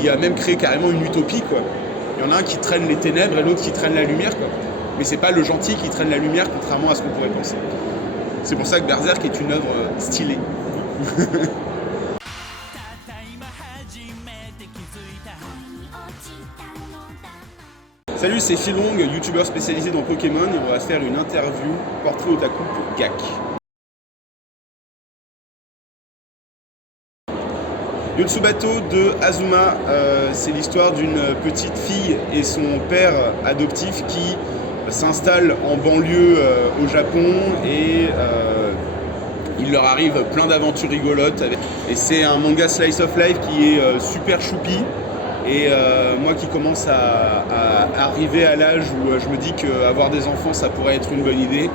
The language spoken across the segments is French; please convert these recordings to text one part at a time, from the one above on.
qui a même créé carrément une utopie, quoi. Il y en a un qui traîne les ténèbres et l'autre qui traîne la lumière, quoi. Mais c'est pas le gentil qui traîne la lumière, contrairement à ce qu'on pourrait penser. C'est pour ça que Berserk est une œuvre stylée. Salut, c'est Philong, youtubeur spécialisé dans Pokémon, et on va faire une interview portrait otaku pour GAK. Yotsubato de Azuma, c'est l'histoire d'une petite fille et son père adoptif qui s'installent en banlieue au Japon et il leur arrive plein d'aventures rigolotes. Et c'est un manga slice of life qui est super choupi. Et moi qui commence à arriver à l'âge où je me dis qu'avoir des enfants ça pourrait être une bonne idée,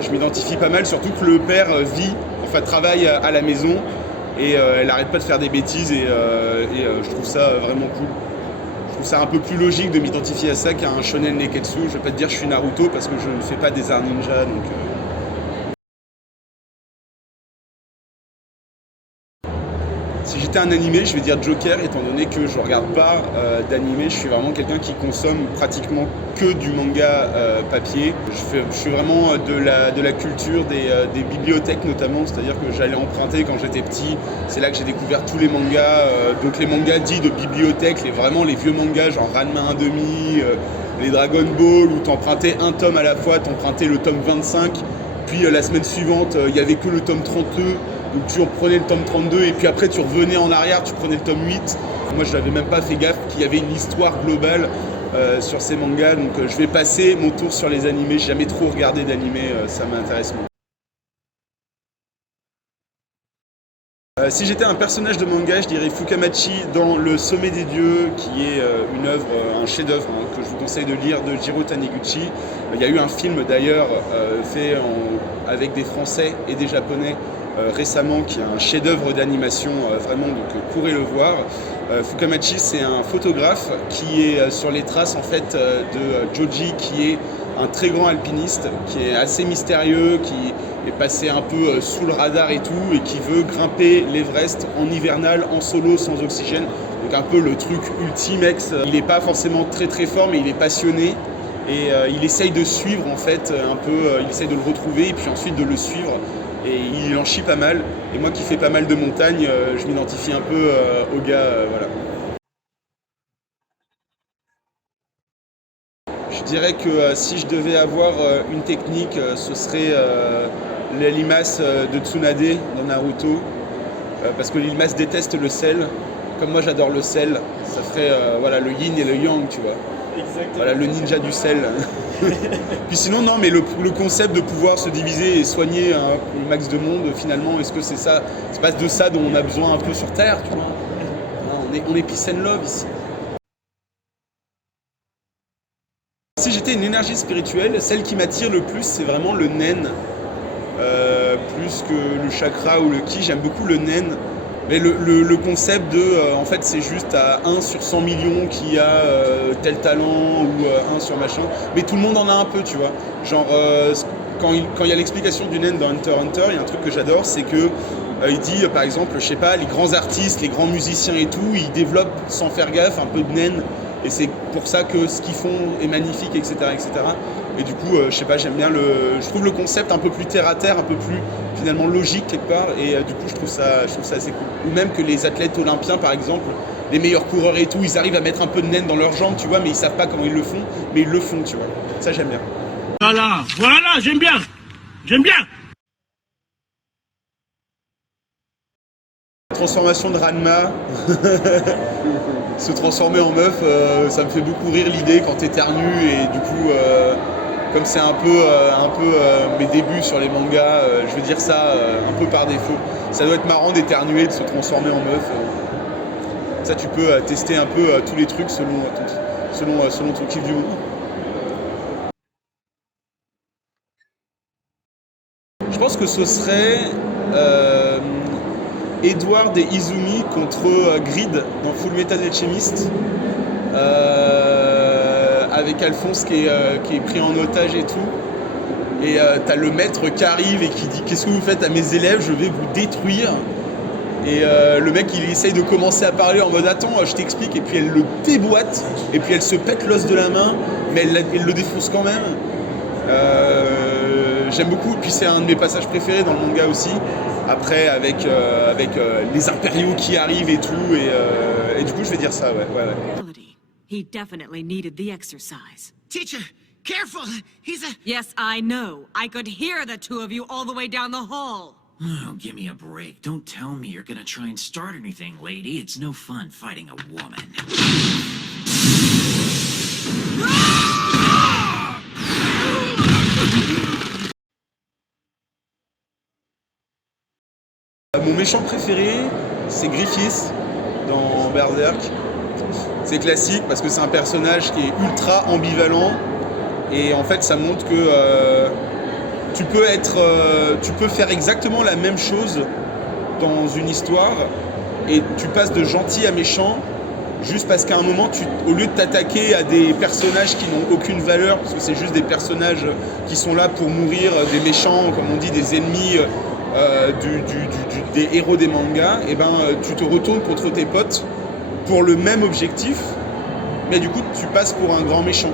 je m'identifie pas mal, surtout que le père travaille à la maison et elle arrête pas de faire des bêtises et je trouve ça vraiment cool. Je trouve ça un peu plus logique de m'identifier à ça qu'à un shonen neketsu. Je vais pas te dire que je suis Naruto parce que je ne fais pas des arts ninja donc... Si j'étais un animé, je vais dire Joker, étant donné que je regarde pas d'animé, je suis vraiment quelqu'un qui consomme pratiquement que du manga papier. Je suis vraiment de la culture des bibliothèques notamment, c'est-à-dire que j'allais emprunter quand j'étais petit, c'est là que j'ai découvert tous les mangas, donc les mangas dits de bibliothèque, vraiment les vieux mangas genre Ranma 1/2, les Dragon Ball, où t'empruntais un tome à la fois, t'empruntais le tome 25, puis la semaine suivante, il n'y avait que le tome 32. Donc tu reprenais le tome 32 et puis après tu revenais en arrière, tu prenais le tome 8. Moi je n'avais même pas fait gaffe qu'il y avait une histoire globale sur ces mangas. Donc je vais passer mon tour sur les animés. J'ai jamais trop regardé d'animés, ça m'intéresse moins. Si j'étais un personnage de manga, je dirais Fukamachi dans Le Sommet des Dieux, qui est une œuvre, un chef-d'œuvre que je vous conseille de lire, de Jiro Taniguchi. Il y a eu un film d'ailleurs fait avec des Français et des Japonais récemment, qui est un chef-d'œuvre d'animation, vraiment, donc courez le voir. Fukamachi, c'est un photographe qui est sur les traces en fait de Joji, qui est un très grand alpiniste, qui est assez mystérieux, qui est passé un peu sous le radar et tout, et qui veut grimper l'Everest en hivernal, en solo, sans oxygène. Donc un peu le truc ultime ex. Il n'est pas forcément très très fort, mais il est passionné. Et il essaye de suivre en fait un peu, il essaye de le retrouver et puis ensuite de le suivre. Et il en chie pas mal. Et moi qui fais pas mal de montagnes, je m'identifie un peu au gars, voilà. Je dirais que si je devais avoir une technique, ce serait la limace de Tsunade dans Naruto. Parce que Limace déteste le sel. Comme moi j'adore le sel, ça ferait voilà, le yin et le yang, tu vois. Exactement. Voilà, le ninja du sel. Puis sinon, non, mais le concept de pouvoir se diviser et soigner un max de monde, finalement, est-ce que c'est ça? C'est pas de ça dont on a besoin un peu sur Terre, tu vois. Non, on est peace and love ici. Si j'étais une énergie spirituelle, celle qui m'attire le plus, c'est vraiment le nen. Plus que le chakra ou le ki, j'aime beaucoup le nen. Mais le concept de, en fait, c'est juste à 1 sur 100 millions qui a tel talent ou 1 sur machin. Mais tout le monde en a un peu, tu vois. Genre, quand il y a l'explication du nen dans Hunter x Hunter, il y a un truc que j'adore, c'est que il dit, par exemple, je sais pas, les grands artistes, les grands musiciens et tout, ils développent sans faire gaffe un peu de nen. Et c'est pour ça que ce qu'ils font est magnifique, etc., etc. Et du coup, je sais pas, j'aime bien je trouve le concept un peu plus terre à terre, un peu plus finalement logique quelque part. Et du coup, je trouve ça assez cool. Ou même que les athlètes olympiens, par exemple, les meilleurs coureurs et tout, ils arrivent à mettre un peu de naine dans leurs jambes, tu vois, mais ils savent pas comment ils le font, mais ils le font, tu vois. Ça, j'aime bien. Voilà, j'aime bien. J'aime bien. Transformation de Ranma. Se transformer en meuf, ça me fait beaucoup rire l'idée quand t'éternues et du coup, comme c'est un peu mes débuts sur les mangas, je veux dire ça un peu par défaut. Ça doit être marrant d'éternuer, de se transformer en meuf. Ça, tu peux tester un peu tous les trucs selon ton kiff du moment. Je pense que ce serait Edward et Izumi contre Grid dans Full Metal Alchemist, avec Alphonse qui est pris en otage et tout. Et t'as le maître qui arrive et qui dit: qu'est-ce que vous faites à mes élèves? Je vais vous détruire. Et le mec il essaye de commencer à parler en mode attends je t'explique et puis elle le déboîte et puis elle se pète l'os de la main mais elle le défonce quand même. J'aime beaucoup et puis c'est un de mes passages préférés dans le manga aussi. Après avec les impériaux qui arrivent et tout et du coup je vais dire ça ouais. He definitely needed the exercise. Teacher, careful! He's a... Yes, I know. I could hear the two of you all the way down the hall. Oh, give me a break. Don't tell me you're gonna try and start anything, lady. It's no fun fighting a woman. Mon méchant préféré, c'est Griffiths dans Berserk. C'est classique parce que c'est un personnage qui est ultra ambivalent et en fait ça montre que tu peux faire exactement la même chose dans une histoire et tu passes de gentil à méchant juste parce qu'à un moment, au lieu de t'attaquer à des personnages qui n'ont aucune valeur, parce que c'est juste des personnages qui sont là pour mourir, des méchants, comme on dit, des ennemis des héros des mangas, et ben tu te retournes contre tes potes pour le même objectif, mais du coup tu passes pour un grand méchant.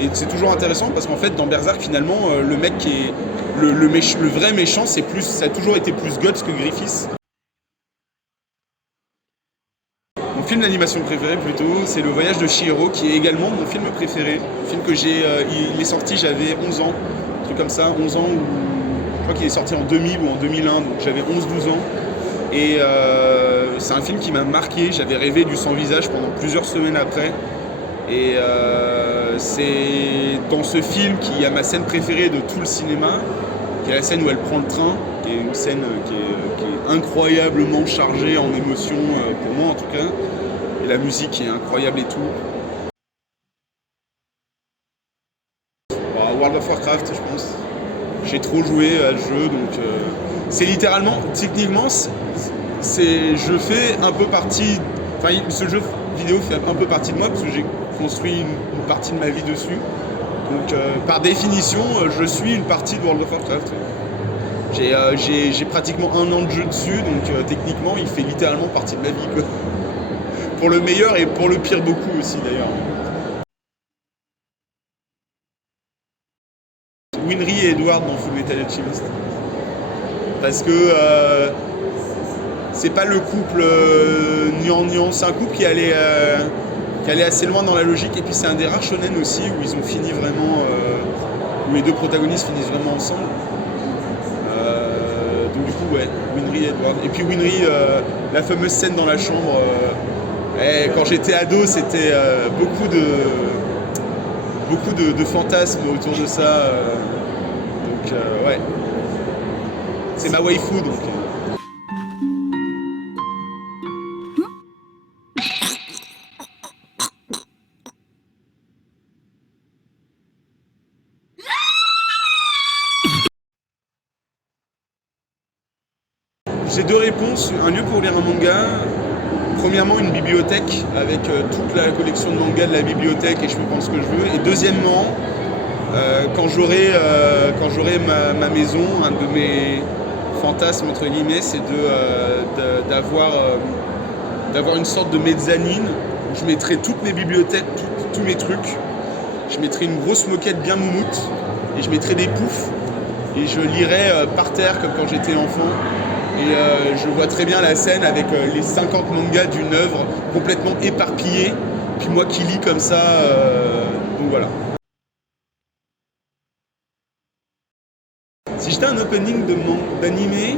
Et c'est toujours intéressant parce qu'en fait dans Berserk finalement le mec qui est le vrai méchant ça a toujours été plus Guts que Griffiths. Mon film d'animation préféré plutôt c'est Le Voyage de Chihiro qui est également mon film préféré. Un film que il est sorti j'avais 11 ans, un truc comme ça, 11 ans ou je crois qu'il est sorti en 2000 ou en 2001 donc j'avais 11-12 ans. Et c'est un film qui m'a marqué, j'avais rêvé du sans-visage pendant plusieurs semaines après. Et c'est dans ce film qu'il y a ma scène préférée de tout le cinéma, qui est la scène où elle prend le train, qui est une scène qui est incroyablement chargée en émotions, pour moi en tout cas. Et la musique est incroyable et tout. World of Warcraft, je pense. J'ai trop joué à ce jeu, donc c'est littéralement, techniquement, je fais un peu partie, enfin ce jeu vidéo fait un peu partie de moi parce que j'ai construit une partie de ma vie dessus. Donc par définition, je suis une partie de World of Warcraft. J'ai pratiquement 1 an de jeu dessus, donc techniquement il fait littéralement partie de ma vie, quoi. Pour le meilleur et pour le pire beaucoup aussi d'ailleurs. Winry et Edward dans Fullmetal Alchemist. Parce que c'est pas le couple gnangnan, c'est un couple qui allait assez loin dans la logique et puis c'est un des rares shonen aussi où ils ont fini vraiment, où les deux protagonistes finissent vraiment ensemble. Donc du coup ouais, Winry et Edward. Et puis Winry, la fameuse scène dans la chambre, quand j'étais ado c'était beaucoup de fantasmes autour de ça. Donc ouais, c'est ma waifu donc. J'ai 2 réponses, un lieu pour lire un manga. Premièrement, une bibliothèque avec toute la collection de mangas de la bibliothèque et je peux prendre ce que je veux. Et deuxièmement, quand j'aurai ma maison, un de mes fantasmes entre guillemets, c'est d'avoir une sorte de mezzanine où je mettrai toutes mes bibliothèques, tous mes trucs. Je mettrai une grosse moquette bien moumoute et je mettrai des poufs et je lirai par terre comme quand j'étais enfant. Et je vois très bien la scène avec les 50 mangas d'une œuvre complètement éparpillée, puis moi qui lis comme ça, donc voilà. Si j'étais un opening d'animé,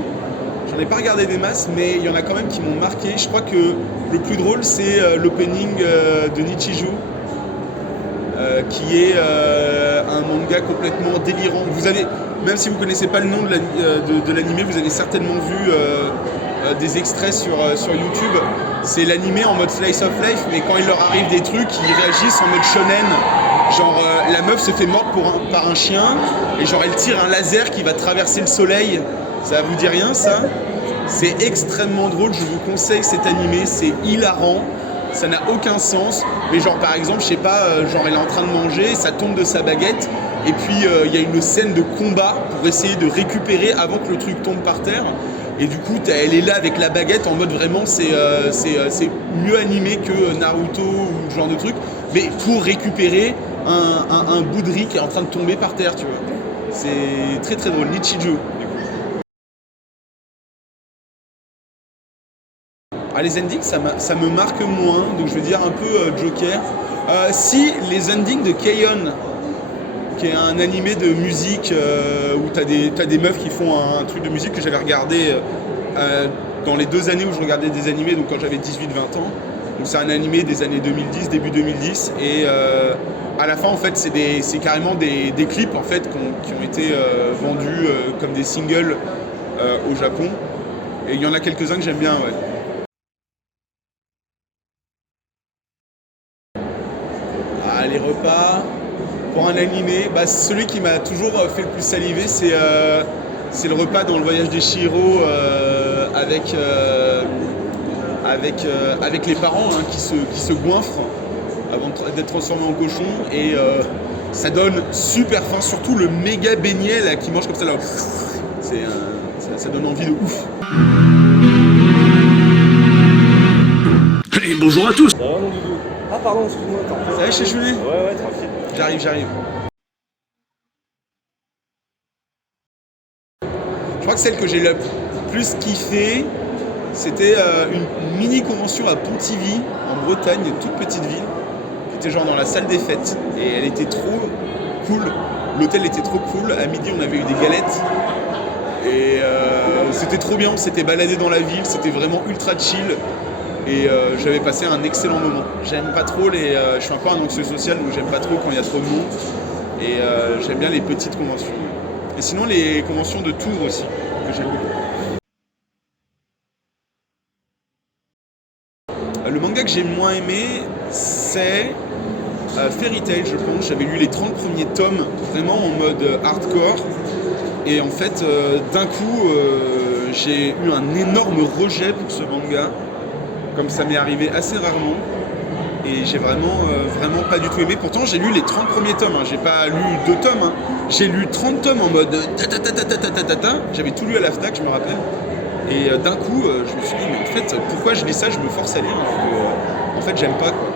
j'en ai pas regardé des masses, mais il y en a quand même qui m'ont marqué. Je crois que le plus drôle c'est l'opening de Nichijou, qui est un manga complètement délirant. Même si vous ne connaissez pas le nom de l'animé, vous avez certainement vu des extraits sur YouTube. C'est l'animé en mode slice of life, mais quand il leur arrive des trucs, ils réagissent en mode shonen. Genre la meuf se fait mordre par un chien, et genre elle tire un laser qui va traverser le soleil. Ça vous dit rien ça? C'est extrêmement drôle, je vous conseille cet animé, c'est hilarant. Ça n'a aucun sens, mais genre par exemple, je sais pas, genre elle est en train de manger, ça tombe de sa baguette, et puis il y a une scène de combat pour essayer de récupérer avant que le truc tombe par terre. Et du coup, elle est là avec la baguette en mode vraiment c'est mieux animé que Naruto ou ce genre de truc, mais pour récupérer un bout de riz qui est en train de tomber par terre, tu vois. C'est très très drôle, Nichijou. Ah, les endings, ça me marque moins, donc je vais dire un peu Joker. Si, les endings de Keion, qui est un animé de musique où t'as des meufs qui font un truc de musique que j'avais regardé dans les 2 années où je regardais des animés, donc quand j'avais 18-20 ans. Donc c'est un animé des années 2010, début 2010, et à la fin en fait c'est carrément des clips en fait qui ont été vendus comme des singles au Japon, et il y en a quelques-uns que j'aime bien, ouais. Ah, les repas pour un animé, bah, celui qui m'a toujours fait le plus saliver, c'est le repas dans Le Voyage de Chihiro avec les parents hein, qui se goinfrent avant d'être transformés en cochon, et ça donne super faim, surtout le méga beignet là, qui mange comme ça là. Ça donne envie de ouf. Allez, bonjour à tous. Ça va mon doudou? Ah pardon, excuse-moi, attends. Ça va chez Julie? Ouais, tranquille. J'arrive. Je crois que celle que j'ai le plus kiffé, c'était une mini convention à Pontivy, en Bretagne, une toute petite ville, qui était genre dans la salle des fêtes. Et elle était trop cool. L'hôtel était trop cool. À midi, on avait eu des galettes. Et c'était trop bien. On s'était baladé dans la ville. C'était vraiment ultra chill. Et j'avais passé un excellent moment. J'aime pas trop je suis un peu un anxieux social, donc j'aime pas trop quand il y a trop de monde. Et j'aime bien les petites conventions. Et sinon les conventions de Tours aussi, que j'aime beaucoup. Le manga que j'ai moins aimé, c'est Fairy Tail, je pense. J'avais lu les 30 premiers tomes, vraiment en mode hardcore. Et en fait, d'un coup, j'ai eu un énorme rejet pour ce manga, comme ça m'est arrivé assez rarement. Et j'ai vraiment pas du tout aimé. Pourtant, j'ai lu les 30 premiers tomes, hein. J'ai pas lu 2 tomes, hein. J'ai lu 30 tomes en mode ta. J'avais tout lu à la FNAC, je me rappelle. Et d'un coup, je me suis dit, mais en fait, pourquoi je lis ça? Je me force à lire, alors que, en fait, j'aime pas, quoi.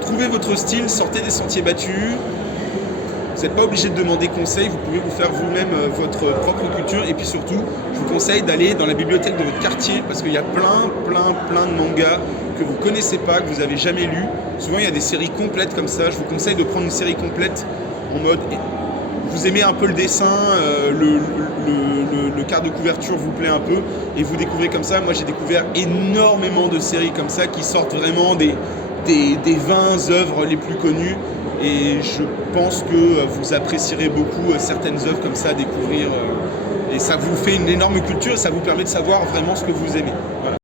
Trouvez votre style, sortez des sentiers battus. Vous n'êtes pas obligé de demander conseil, vous pouvez vous faire vous-même votre propre culture. Et puis surtout, je vous conseille d'aller dans la bibliothèque de votre quartier, parce qu'il y a plein de mangas que vous ne connaissez pas, que vous n'avez jamais lu. Souvent, il y a des séries complètes comme ça. Je vous conseille de prendre une série complète en mode... Vous aimez un peu le dessin, le quart de couverture vous plaît un peu, et vous découvrez comme ça. Moi, j'ai découvert énormément de séries comme ça qui sortent vraiment des 20 œuvres les plus connues. Et je pense que vous apprécierez beaucoup certaines œuvres comme ça à découvrir. Et ça vous fait une énorme culture et ça vous permet de savoir vraiment ce que vous aimez. Voilà.